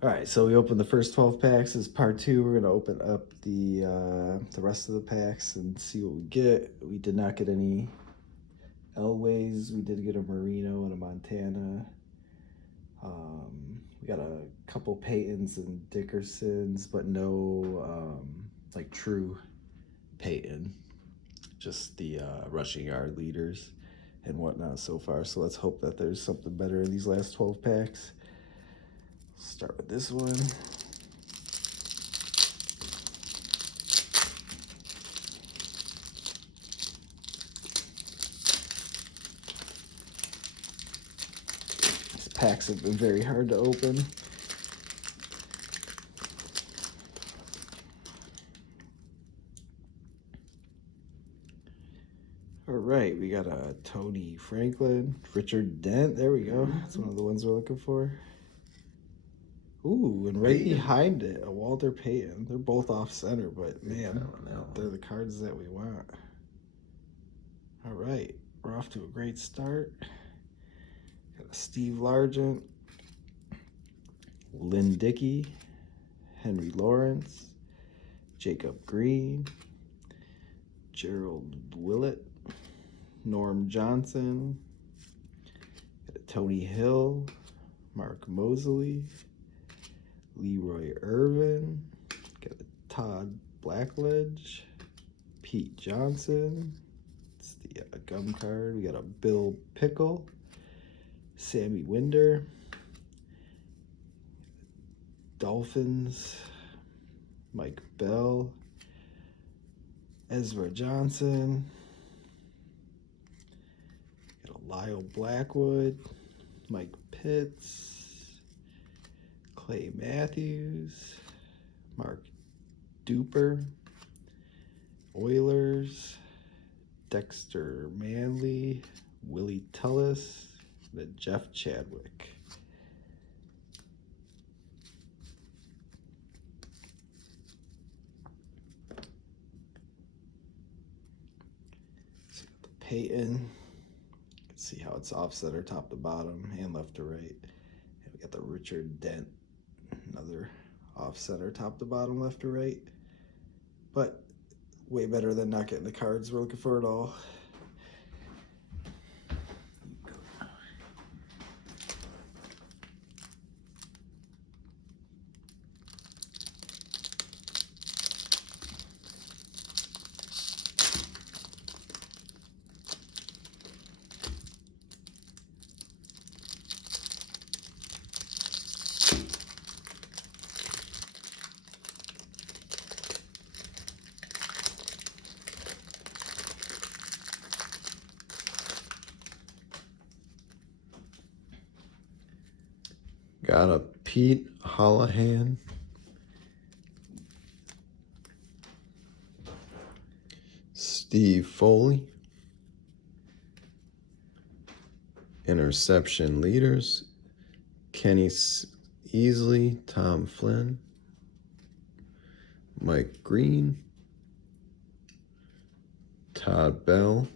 All right, so we opened the first 12 packs. This is part two. We're gonna open up the rest of the packs and see what we get. We did not get any Elways. We did get a Marino and a Montana. We got a couple Peytons and Dickersons, but no like true Peyton. Just the rushing yard leaders and whatnot so far. So let's hope that there's something better in these last 12 packs. Start with this one. These packs have been very hard to open. All right, we got a Tony Franklin, Richard Dent. There we go. That's one of the ones we're looking for. Ooh, and right behind it, a Walter Payton. They're both off center, but man, they're the cards that we want. All right, we're off to a great start. Got a Steve Largent, Lynn Dickey, Henry Lawrence, Jacob Green, Gerald Willett, Norm Johnson, got a Tony Hill, Mark Mosley, Leroy Irvin, got a Todd Blackledge, Pete Johnson. It's the gum card. We got a Bill Pickle, Sammy Winder, Dolphins, Mike Bell, Ezra Johnson, got a Lyle Blackwood, Mike Pitts, Clay Matthews, Mark Duper, Oilers, Dexter Manley, Willie Tullis, and Jeff Chadwick. So the Peyton. You can see how it's offset or top to bottom and left to right. And we got the Richard Dent, another off center, top to bottom, left to right. But way better than not getting the cards we're looking for at all. Got a Pete Holohan, Steve Foley, interception leaders, Kenny Easley, Tom Flynn, Mike Green, Todd Bell,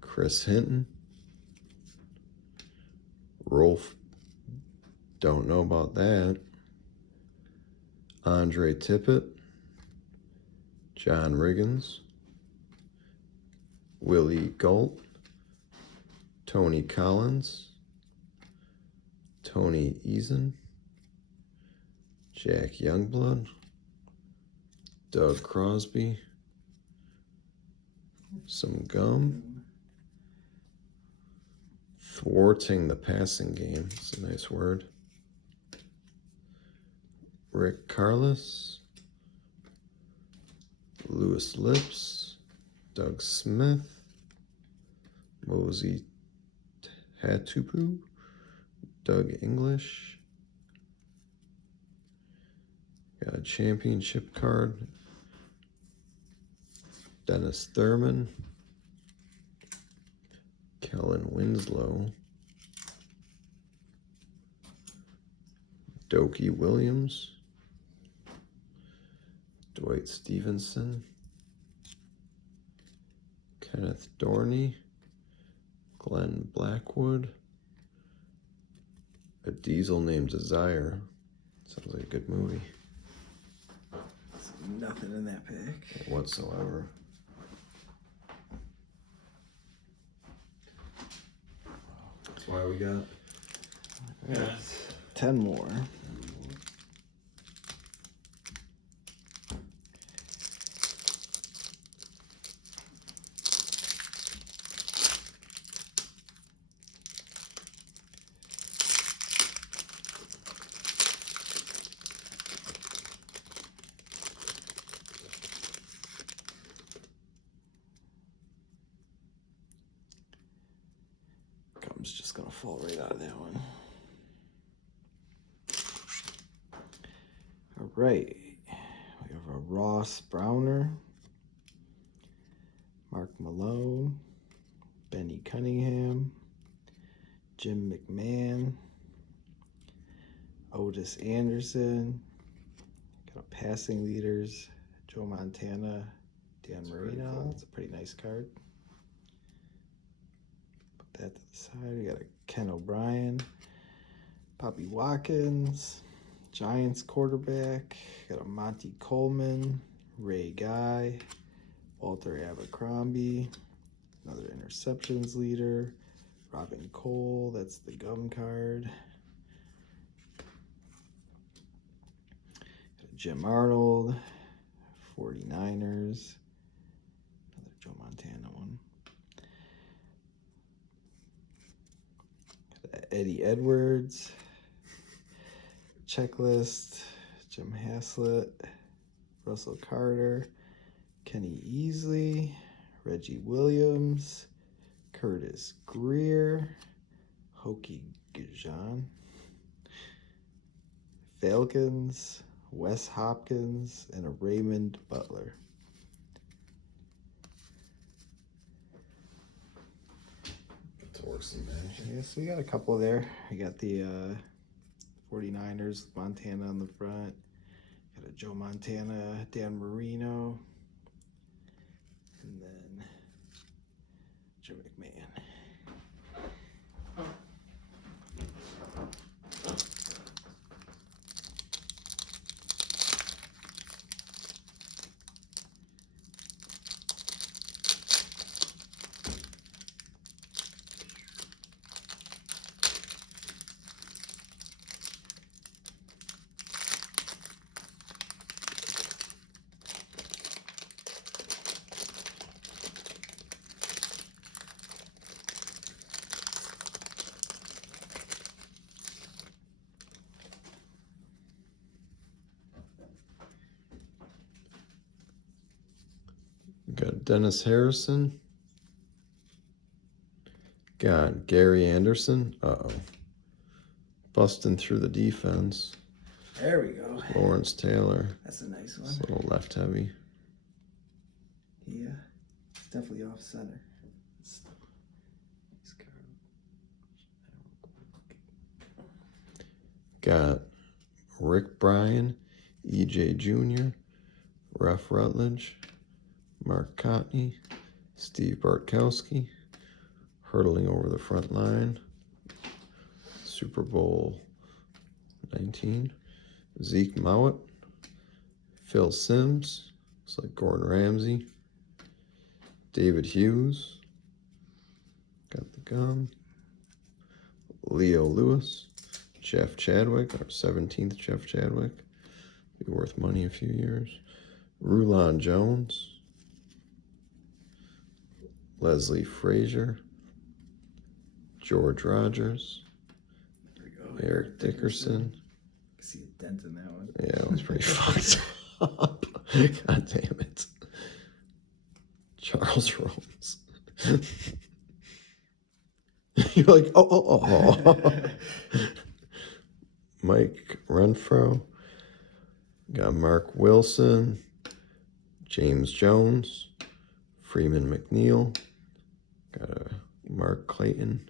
Chris Hinton, Rolf, don't know about that, Andre Tippett, John Riggins, Willie Galt, Tony Collins, Tony Eason, Jack Youngblood, Doug Crosby, some gum, thwarting the passing game, it's a nice word, Rick Carlos, Lewis Lips, Doug Smith, Mosey Hatupu, Doug English, got a championship card, Dennis Thurman, Kellen Winslow, Dokie Williams, Dwight Stevenson, Kenneth Dorney, Glenn Blackwood, A Diesel Named Desire. Sounds like a good movie. There's nothing in that pack. Whatsoever. That's why we got 10 more. Gum's just gonna fall right out of that one. All right, we have a Ross Browner, Mark Malone, Benny Cunningham, Jim McMahon, Otis Anderson, got a passing leaders, Joe Montana, Dan Marino. Cool. That's a pretty nice card. Put that to the side. We got a Ken O'Brien, Bobby Watkins, Giants quarterback, got a Monty Coleman, Ray Guy, Walter Abercrombie, another interceptions leader, Robin Cole, that's the gum card. Jim Arnold, 49ers, another Joe Montana one. Eddie Edwards, Checklist, Jim Haslett, Russell Carter, Kenny Easley, Reggie Williams, Curtis Greer, Hokie Gajan, Falcons, Wes Hopkins, and a Raymond Butler. Torson, man. Yes, we got a couple there. We got the 49ers, Montana on the front. Got a Joe Montana, Dan Marino, and then Jim McMahon. Got Dennis Harrison. Got Gary Anderson. Uh-oh. Busting through the defense. There we go. Lawrence Taylor. That's a nice one. It's a little left heavy. Yeah, it's definitely off center. Got Rick Bryan, EJ Jr., Ruff Rutledge, Mark Cotney, Steve Bartkowski, hurtling over the front line, Super Bowl 19, Zeke Mowat, Phil Simms, looks like Gordon Ramsay, David Hughes, got the gum, Leo Lewis, Jeff Chadwick, our 17th Jeff Chadwick, be worth money a few years, Rulon Jones, Leslie Frazier, George Rogers, Eric Dickerson. I see a dent in that one. Yeah, it was pretty fucked up. God damn it. Charles Rose. You're like, oh. Mike Renfro. Got Mark Wilson. James Jones. Freeman McNeil. Got a Mark Clayton.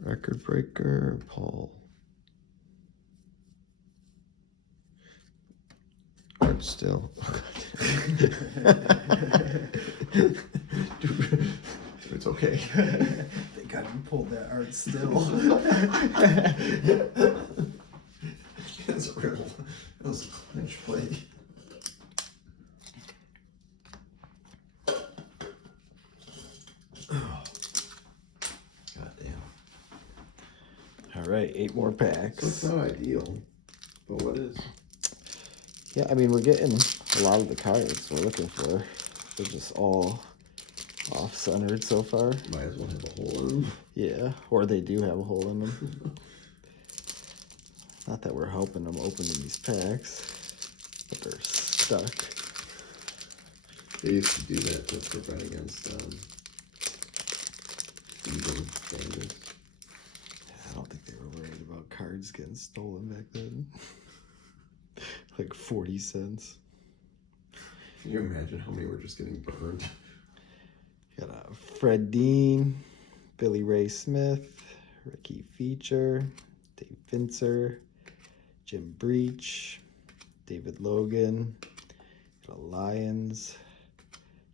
Record breaker. Paul. Art still. It's okay. Thank God you pulled that art still. That's real. That was a clinch play. God damn. All right, 8 more packs. So it's not ideal, but what is? Yeah, I mean, we're getting a lot of the cards we're looking for. They're just all off-centered so far. Might as well have a hole in them. Yeah, or they do have a hole in them. Not that we're helping them opening these packs, but they're stuck. They used to do that to prevent against even damage. I don't think they were worried about cards getting stolen back then. Like 40 cents. Can you imagine how many were just getting burned? Got a Fred Dean, Billy Ray Smith, Ricky Feature, Dave Finzer, Jim Breach, David Logan, got a Lions,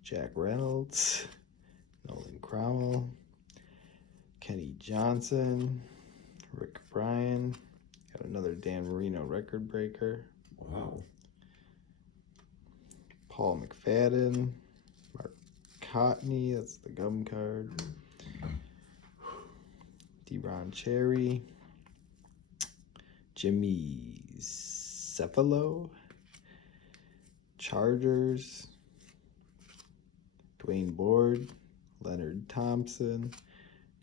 Jack Reynolds, Nolan Cromwell, Kenny Johnson, Rick Bryan, got another Dan Marino record breaker. Wow. Paul McFadden, Mark Cotney, that's the gum card. D-Ron Cherry, Jimmy Cephalo, Chargers, Dwayne Board, Leonard Thompson,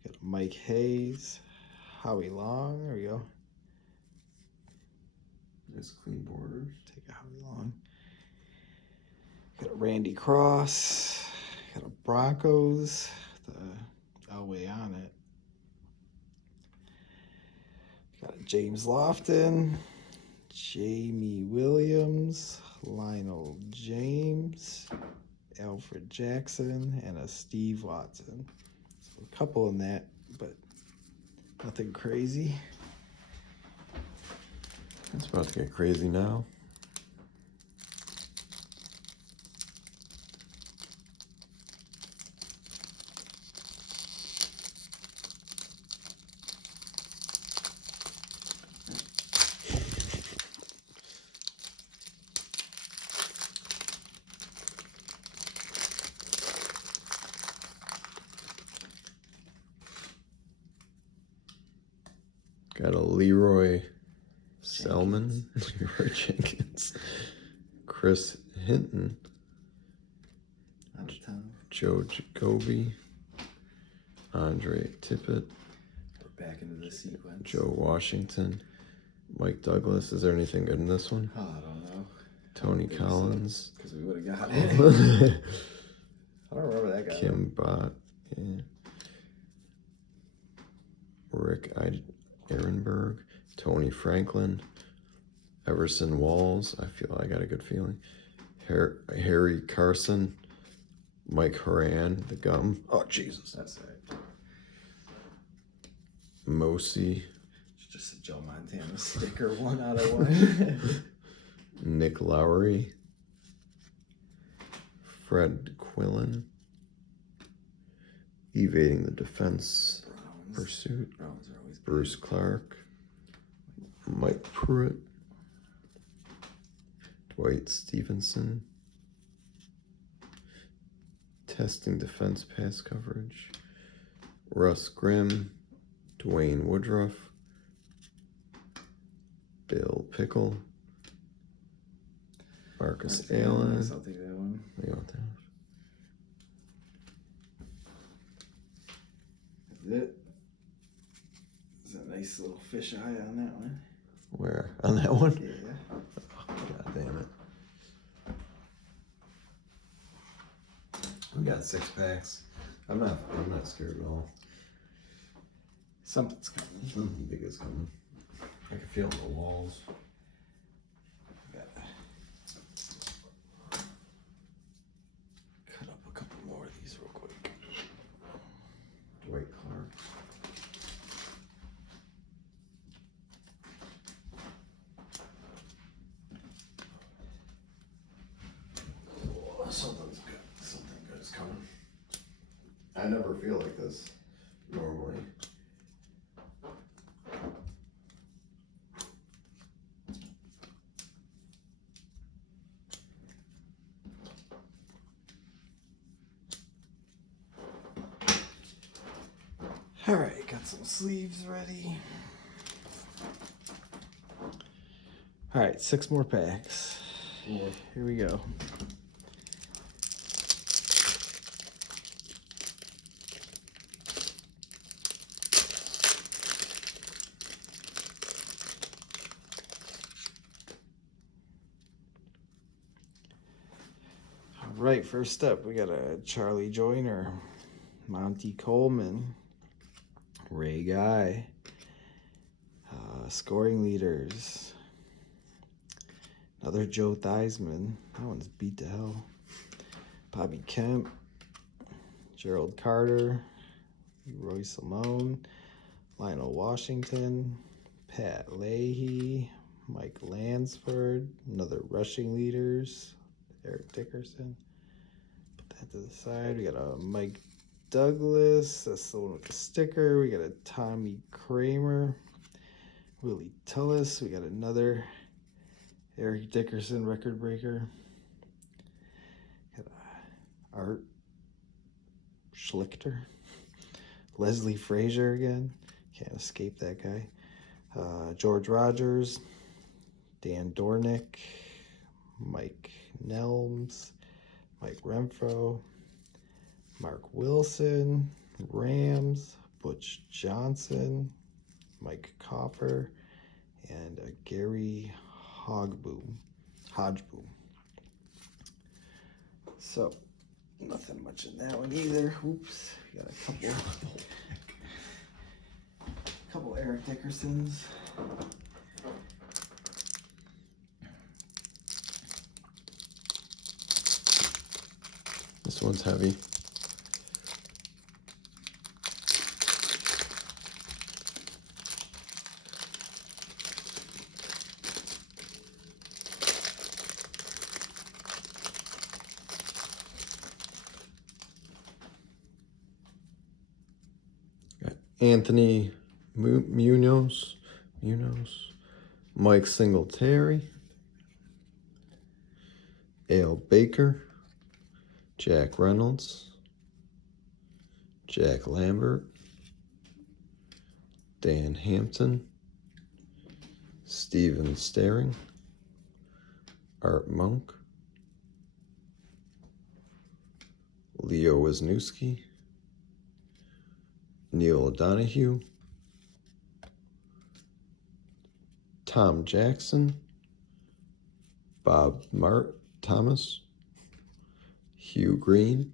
got Mike Hayes, Howie Long, there we go. Nice clean borders. Take a Howie Long. Got a Randy Cross, got a Broncos, the Elway on it. Got a James Lofton, Jamie Williams, Lionel James, Alfred Jackson, and a Steve Watson. So a couple in that, but nothing crazy. It's about to get crazy now. Got a Leroy Selman, Leroy Jenkins, Chris Hinton, Out of town. Joe Jacoby, Andre Tippett, We're back into the sequence. Joe Washington, Mike Douglas. Is there anything good in this one? Oh, I don't know. Tony Collins. Because we would have got it. I don't remember that guy. Kim Bott. Yeah. Rick Ehrenberg. Tony Franklin. Everson Walls. I got a good feeling. Harry Carson. Mike Horan. The gum. Oh, Jesus. That's right. Mosi. It's just a Joe Montana sticker, 1 out of 1. Nick Lowry. Fred Quillen. Evading the defense pursuit. Browns are always Bruce Clark. Mike Pruitt. Dwight Stevenson. Testing defense pass coverage. Russ Grimm. Dwayne Woodruff. Bill Pickle. Marcus Allen. I'll take that one. We got that. That's it. There's a nice little fisheye on that one. Where? On that one? Yeah. Oh, God damn it. We got 6 packs. I'm not scared at all. Something's coming. Something big is coming. I can feel it on the walls. Gotta cut up a couple more of these real quick. Dwight Clark. Oh, something's good. Something good is coming. I never feel like this normally. All right, got some sleeves ready. All right, 6 more packs. Here we go. All right, first up, we got a Charlie Joyner, Monty Coleman, Ray Guy, scoring leaders. Another Joe Theismann. That one's beat to hell. Bobby Kemp, Gerald Carter, Roy Simone, Lionel Washington, Pat Leahy, Mike Lansford, another rushing leaders, Eric Dickerson. Put that to the side. We got a Mike Douglas. That's the one with the sticker. We got a Tommy Kramer, Willie Tullis. We got another Eric Dickerson record breaker. Got Art Schlichter. Leslie Frazier again. Can't escape that guy. George Rogers. Dan Dornick. Mike Nelms. Mike Renfro. Mark Wilson. Rams. Butch Johnson. Mike Coffer. And Gary Hodgeboom. So, nothing much in that one either. Oops. We got a couple Eric Dickersons. This one's heavy. Anthony Munoz, Mike Singletary, Ale Baker, Jack Reynolds, Jack Lambert, Dan Hampton, Steven Staring, Art Monk, Leo Wisniewski, Neil O'Donoghue, Tom Jackson, Bob Thomas, Hugh Green,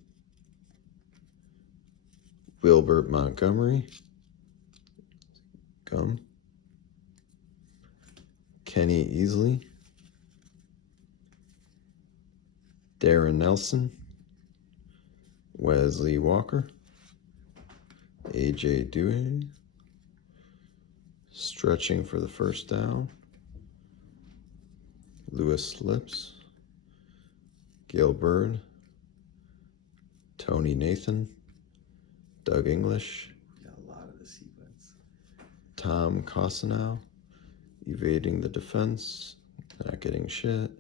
Wilbert Montgomery, Kenny Easley, Darren Nelson, Wesley Walker, AJ Dewey, stretching for the first down, Lewis Lips, Gil Bird, Tony Nathan, Doug English, Got a lot of the sequence. Tom Cosinow, evading the defense, not getting shit,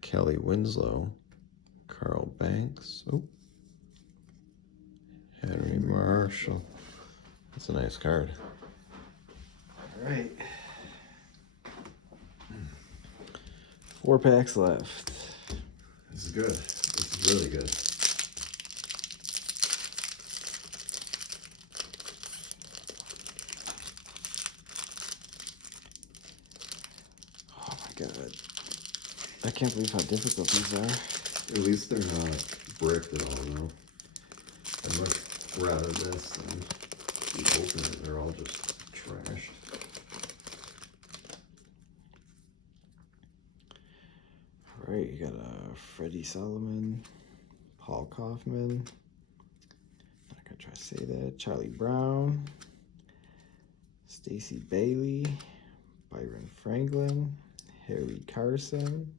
Kelly Winslow, Carl Banks, Henry Marshall. That's a nice card. All right. 4 packs left. This is good. This is really good. Oh my god. I can't believe how difficult these are. At least they're not bricked at all, though. I'd much rather this than the ultimate. They're all just trashed. All right, you got Freddie Solomon, Paul Kaufman. Not gonna try to say that. Charlie Brown, Stacey Bailey, Byron Franklin, Harry Carson,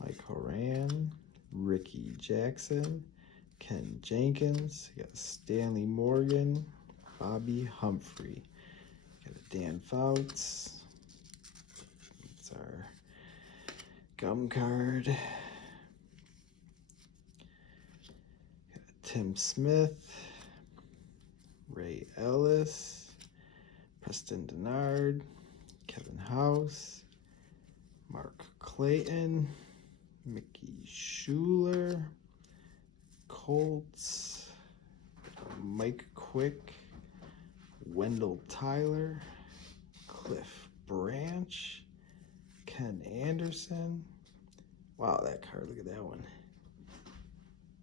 Mike Horan, Ricky Jackson, Ken Jenkins. You got Stanley Morgan, Bobby Humphrey. You got a Dan Fouts. That's our gum card. Got Tim Smith, Ray Ellis, Preston Denard, Kevin House, Mark Clayton, Mickey Schuler, Colts, Mike Quick, Wendell Tyler, Cliff Branch, Ken Anderson. Wow, that card, look at that one.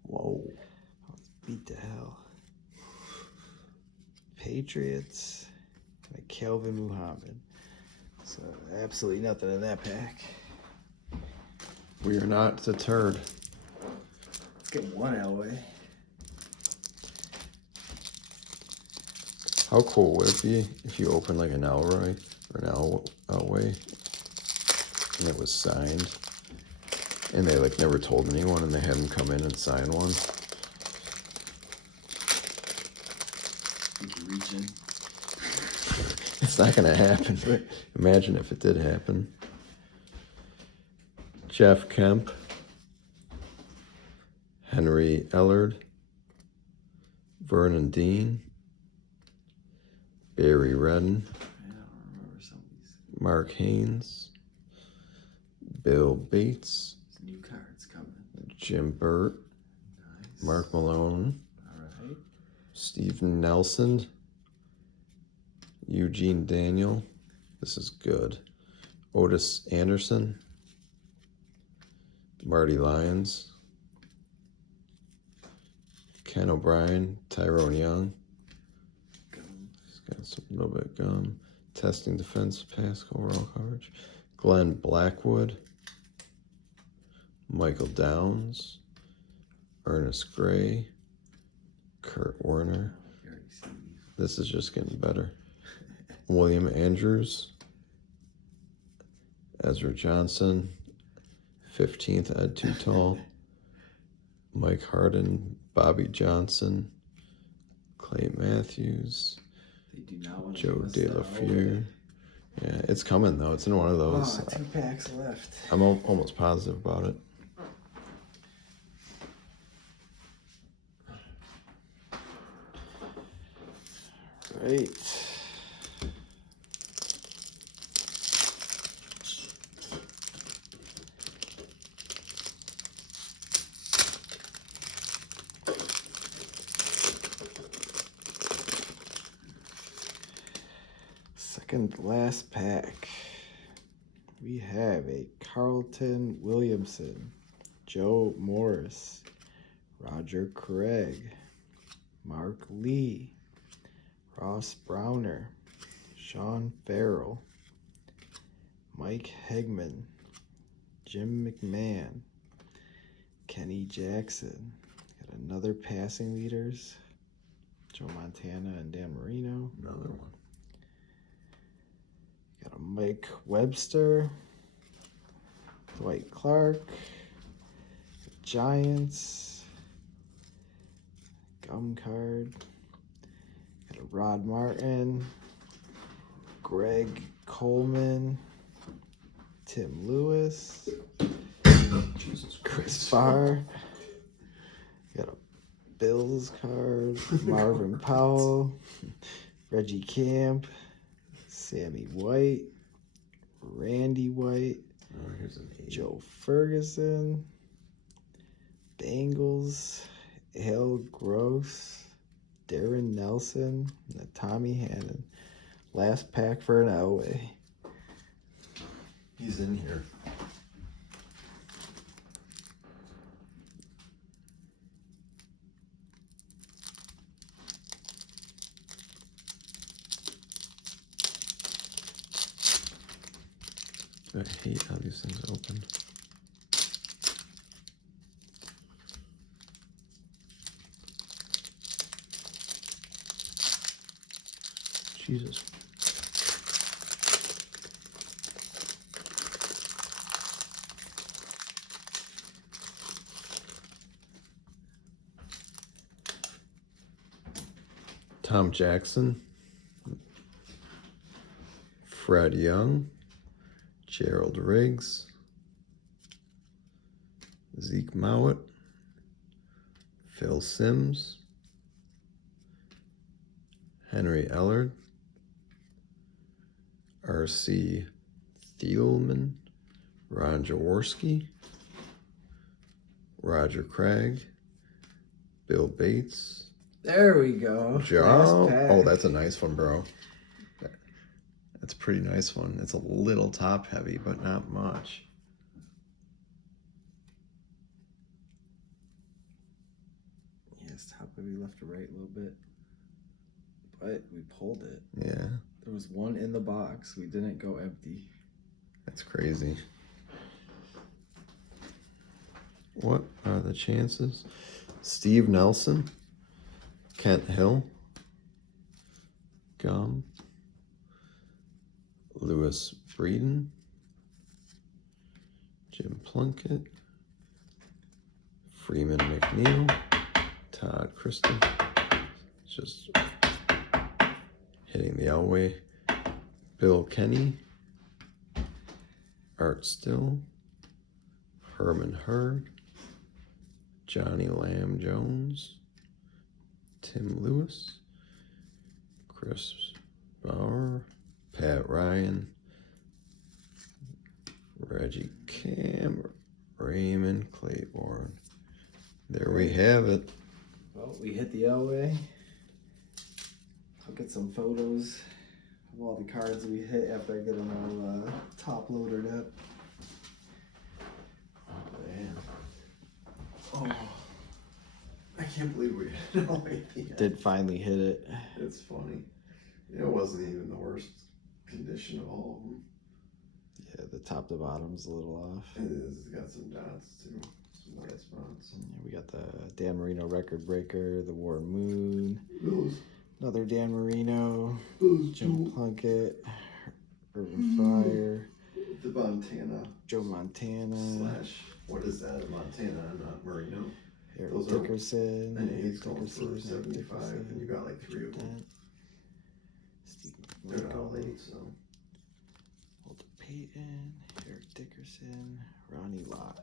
Whoa. Let's beat the hell. Patriots, and a Kelvin Muhammad. So absolutely nothing in that pack. We are not deterred. Let's get one Elway. How cool would it be if you open like an Elroy or an Elway and it was signed and they like never told anyone and they had him come in and sign one? Think you're reaching. It's not gonna happen, but imagine if it did happen. Jeff Kemp, Henry Ellard, Vernon Dean, Barry Redden, I don't remember some of these. Mark Haynes, Bill Bates, New cards coming. Jim Burt, Nice. Mark Malone, All right. Stephen Nelson, Eugene Daniel, this is good, Otis Anderson, Marty Lyons, Ken O'Brien, Tyrone Young, he's got some little bit of gum, testing defense, pass overall coverage, Glenn Blackwood, Michael Downs, Ernest Gray, Kurt Warner. You already seen these. This is just getting better. William Andrews, Ezra Johnson, 15th Ed Too Tall, Mike Harden, Bobby Johnson, Clay Matthews, They do not want to Joe give us De the La Elway. Fury. Yeah, it's coming though. It's in one of those. 2 packs left. I'm almost positive about it. Right. Second last pack. We have a Carlton Williamson, Joe Morris, Roger Craig, Mark Lee, Ross Browner, Sean Farrell, Mike Hegman, Jim McMahon, Kenny Jackson. Got another passing leaders, Joe Montana and Dan Marino. Another one. Got a Mike Webster, Dwight Clark, Giants, gum card. Got a Rod Martin, Greg Coleman, Tim Lewis, Jesus Chris Farr. Got a Bills card, Marvin Powell, Reggie Camp, Sammy White, Randy White, Oh, here's an 8. Joe Ferguson, Bengals, Al Gross, Darren Nelson, and Tommy Hannon. Last pack for an Elway. He's in here. I hate how these things open. Jesus. Tom Jackson, Fred Young, Gerald Riggs, Zeke Mowat, Phil Simms, Henry Ellard, R.C. Thielman, Ron Jaworski, Roger Craig, Bill Bates. There we go. Joe. Last pack. Oh, that's a nice one, bro. That's a pretty nice one. It's a little top heavy, but not much. Yes, top heavy left to right a little bit. But we pulled it. Yeah. There was one in the box. We didn't go empty. That's crazy. What are the chances? Steve Nelson, Kent Hill, Gum, Lewis Breeden, Jim Plunkett, Freeman McNeil, Todd Christie. It's just hitting the Elway. Bill Kenny, Art Still, Herman Hurd, Johnny Lamb Jones, Tim Lewis, Chris Bauer, Pat Ryan, Reggie Cam, Raymond Claiborne. There we have it. Well, we hit the Elway. I'll get some photos of all the cards we hit after I get them all top loaded up. Oh, man. Oh, I can't believe we hit it all at the end. Did finally hit it. It's funny. It wasn't even the worst condition of all of them. Yeah, the top to bottom's a little off. It is. It's got some dots too. Some white spots. Yeah, we got the Dan Marino record breaker, the War Moon, Those another Dan Marino, Jim two. Plunkett, Urban Fire, The Montana Joe Montana, slash, what is that? Montana, not Marino. Eric those are- Dickerson, And Eric he's going for Dickerson, 75, and you got like 3 of them. Dent, Steve They're not McNichol, late, so. Walter Payton, Eric Dickerson, Ronnie Lott.